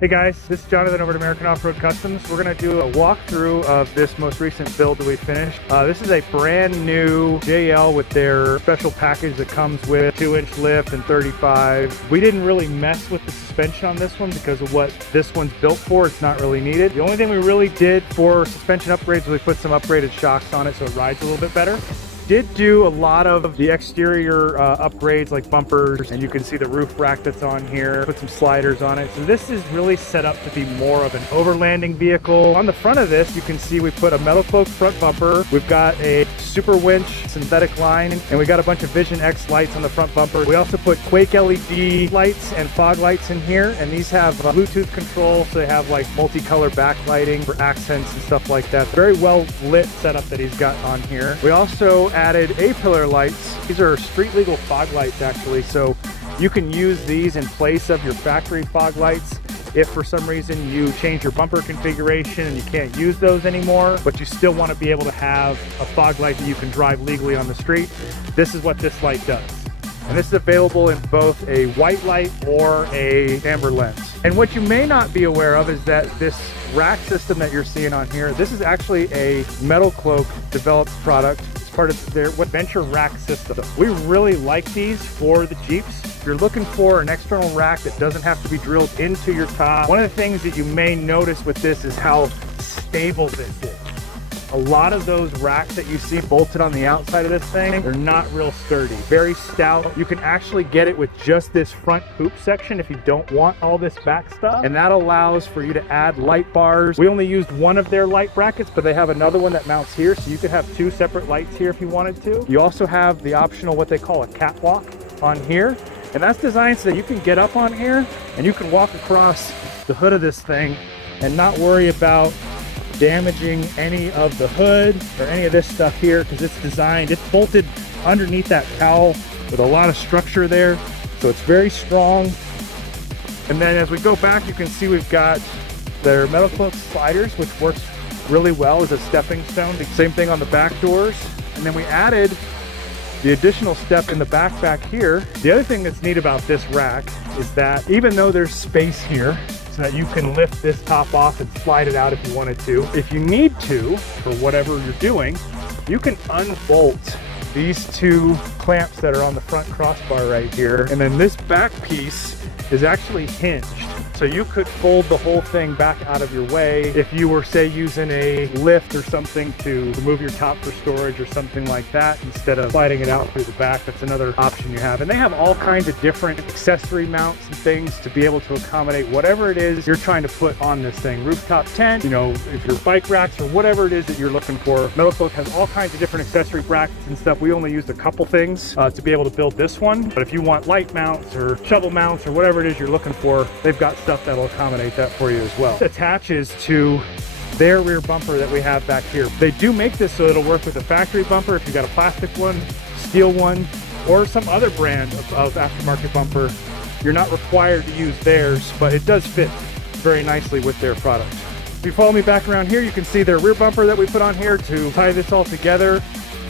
Hey guys, this is Jonathan over at American Off-Road Customs. We're going to do a walkthrough of this most recent build that we finished. This is a brand new JL with their special package that comes with 2-inch lift and 35. We didn't really mess with the suspension on this one because of what this one's built for. It's not really needed. The only thing we really did for suspension upgrades was we put some upgraded shocks on it so it rides a little bit better. Did do a lot of the exterior upgrades like bumpers, and you can see the roof rack that's on here. Put some sliders on it. So this is really set up to be more of an overlanding vehicle. On the front of this, you can see we put a metal cloak front bumper. We've got a super winch synthetic line, and we got a bunch of Vision X lights on the front bumper. We also put Quake LED lights and fog lights in here, and these have Bluetooth control, so they have like multicolor backlighting for accents and stuff like that. Very well lit setup that he's got on here. We also added A-pillar lights. These are street legal fog lights actually, so you can use these in place of your factory fog lights if for some reason you change your bumper configuration and you can't use those anymore, but you still want to be able to have a fog light that you can drive legally on the street. This is what this light does. And this is available in both a white light or a amber lens. And what you may not be aware of is that this rack system that you're seeing on here, this is actually a Metal Cloak developed product. It's part of their Venture rack system. We really like these for the Jeeps. If you're looking for an external rack that doesn't have to be drilled into your top, one of the things that you may notice with this is how stable this is. A lot of those racks that you see bolted on the outside of this thing, they're not real sturdy, very stout. You can actually get it with just this front hoop section if you don't want all this back stuff. And that allows for you to add light bars. We only used one of their light brackets, but they have another one that mounts here. So you could have two separate lights here if you wanted to. You also have the optional, what they call a catwalk on here. And that's designed so that you can get up on here and you can walk across the hood of this thing and not worry about damaging any of the hood or any of this stuff here, because it's bolted underneath that cowl with a lot of structure there, so it's very strong. And then as we go back, you can see we've got their Metal Cloak sliders, which works really well as a stepping stone. The same thing on the back doors. And then we added the additional step in the back here. The other thing that's neat about this rack is that even though there's space here so that you can lift this top off and slide it out if you wanted to, if you need to, for whatever you're doing, you can unbolt these two clamps that are on the front crossbar right here. And then this back piece is actually hinged. So you could fold the whole thing back out of your way if you were, say, using a lift or something to remove your top for storage or something like that, instead of sliding it out through the back. That's another option you have. And they have all kinds of different accessory mounts and things to be able to accommodate whatever it is you're trying to put on this thing. Rooftop tent, you know, if you're bike racks or whatever it is that you're looking for. Metal Cloak has all kinds of different accessory brackets and stuff. We only used a couple things to be able to build this one. But if you want light mounts or shovel mounts or whatever it is you're looking for, they've got stuff that'll accommodate that for you as well. It attaches to their rear bumper that we have back here. They do make this so it'll work with a factory bumper if you got a plastic one, steel one, or some other brand of aftermarket bumper. You're not required to use theirs, but it does fit very nicely with their product. If you follow me back around here, you can see their rear bumper that we put on here to tie this all together.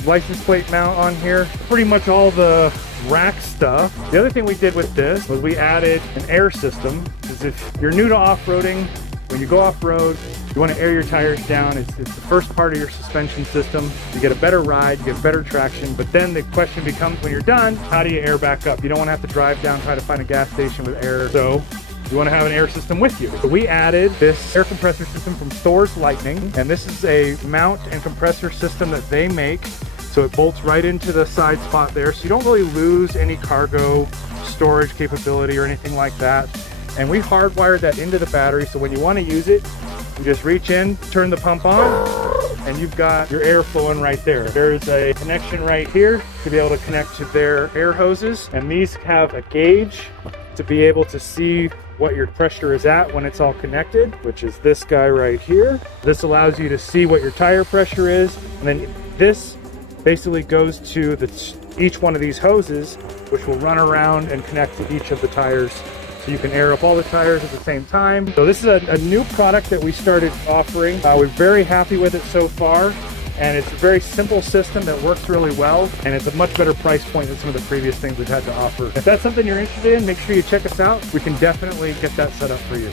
License plate mount on here. Pretty much all the rack stuff. The other thing we did with this was we added an air system, because if you're new to off-roading, when you go off-road, you want to air your tires down. It's the first part of your suspension system. You get a better ride, you get better traction, but then the question becomes, when you're done, how do you air back up? You don't want to have to drive down, try to find a gas station with air, so you want to have an air system with you. So we added this air compressor system from Thor's Lightning, and this is a mount and compressor system that they make. So it bolts right into the side spot there, so you don't really lose any cargo storage capability or anything like that. And we hardwired that into the battery, so when you want to use it, you just reach in, turn the pump on, and you've got your air flowing right there. There's a connection right here to be able to connect to their air hoses, and these have a gauge to be able to see what your pressure is at when it's all connected, which is this guy right here. This allows you to see what your tire pressure is, and then this basically goes to each one of these hoses, which will run around and connect to each of the tires, so you can air up all the tires at the same time. So this is a new product that we started offering. We're very happy with it so far, and it's a very simple system that works really well, and it's a much better price point than some of the previous things we've had to offer. If that's something you're interested in, make sure you check us out. We can definitely get that set up for you.